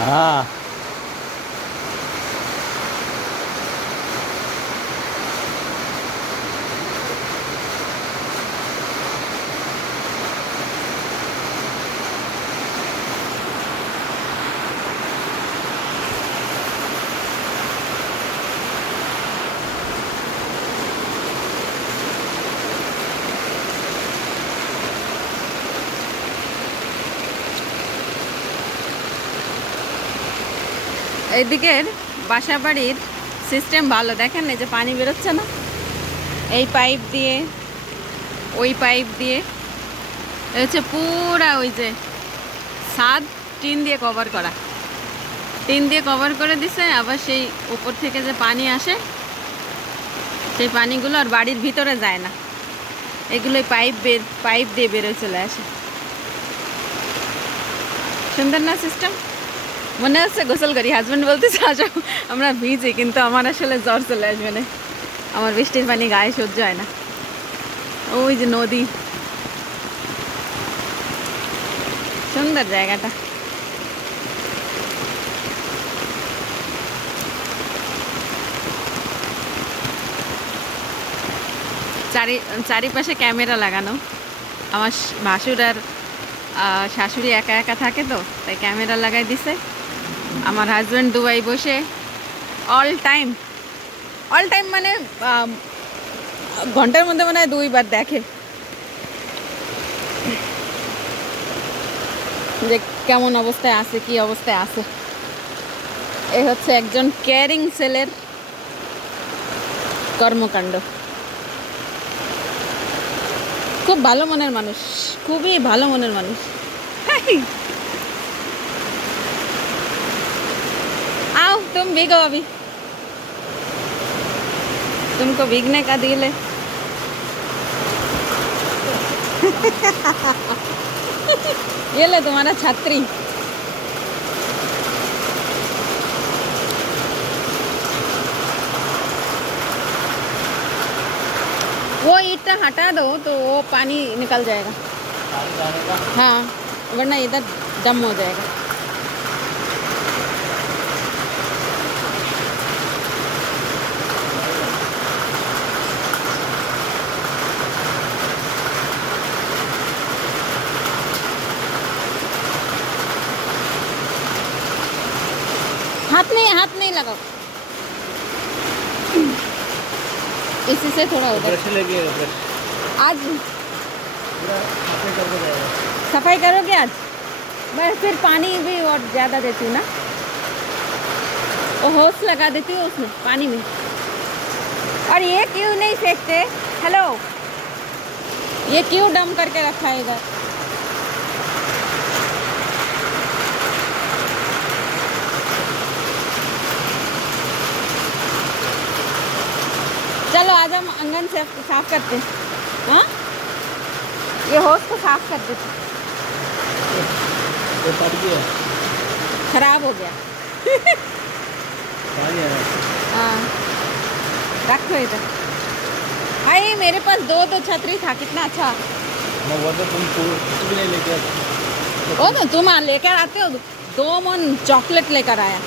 啊。এদিকের বাসা বাড়ির সিস্টেম ভালো। দেখেন এই যে পানি বেরোচ্ছে না। এই পাইপ দিয়ে, ওই পাইপ দিয়ে হচ্ছে পুরা ওই যে ছাদ, টিন দিয়ে কভার করা। টিন দিয়ে কভার করে দিছে, আবার সেই উপর থেকে যে পানি আসে, সেই পানিগুলো আর বাড়ির ভিতরে যায় না। এগুলোই পাইপ বের, পাইপ দিয়ে বেরোয় চলে আসে। সুন্দর না সিস্টেম মনে হচ্ছে গোসল করি। হাজব্যান্ড বলতেছে আসো আমরা ভিজি, কিন্তু আমার আসলে জ্বর চলে আসবে না। আমার বৃষ্টির পানি গায়ে সহ্য হয় না। ওই যে নদী। সুন্দর জায়গাটা। চারি, চারিপাশে ক্যামেরা লাগানো। আমার ভাসুর আর শাশুড়ি একা একা থাকে তো, তাই ক্যামেরা লাগাই দিছে। আমার হাজব্যান্ড দুবাই বসে অল টাইম অল টাইম মানে ঘণ্টার মধ্যে মনে হয় দুইবার দেখে। যে কেমন অবস্থায় আছে, কি অবস্থায় আছে। এ হচ্ছে একজন কেয়ারিং সেলের কর্মকাণ্ড। খুব ভালো মনের মানুষ, খুবই ভালো মনের মানুষ। तुम भीगो अभी। तुमको भीगने का दिल है। ये ले तुम्हारा छात्री। वो ईटा हटा दो तो वो पानी निकल जाएगा। हाँ वरना इधर दम हो जाएगा। हाथ नहीं हाथ नहीं लगाओ। इसी से थोड़ा ब्रश आज सफ़ाई करोगे आज? मैं फिर पानी भी और ज़्यादा देती हूँ ना। वो होस लगा देती हूँ उसमें पानी में। और ये क्यों नहीं फेंकते? हेलो ये क्यों डम करके रखा है इधर? चलो आज हम आँगन से साफ़ करते हैं। हाँ? ये होस को साफ़ कर देते गया। खराब हो गया। है। रखो इधर। भाई मेरे पास दो तो छतरी था कितना अच्छा। मैं वो तो तुम कुछ भी नहीं लेके आते। वो तो तुम लेकर आते हो? दो मन चॉकलेट लेकर आया।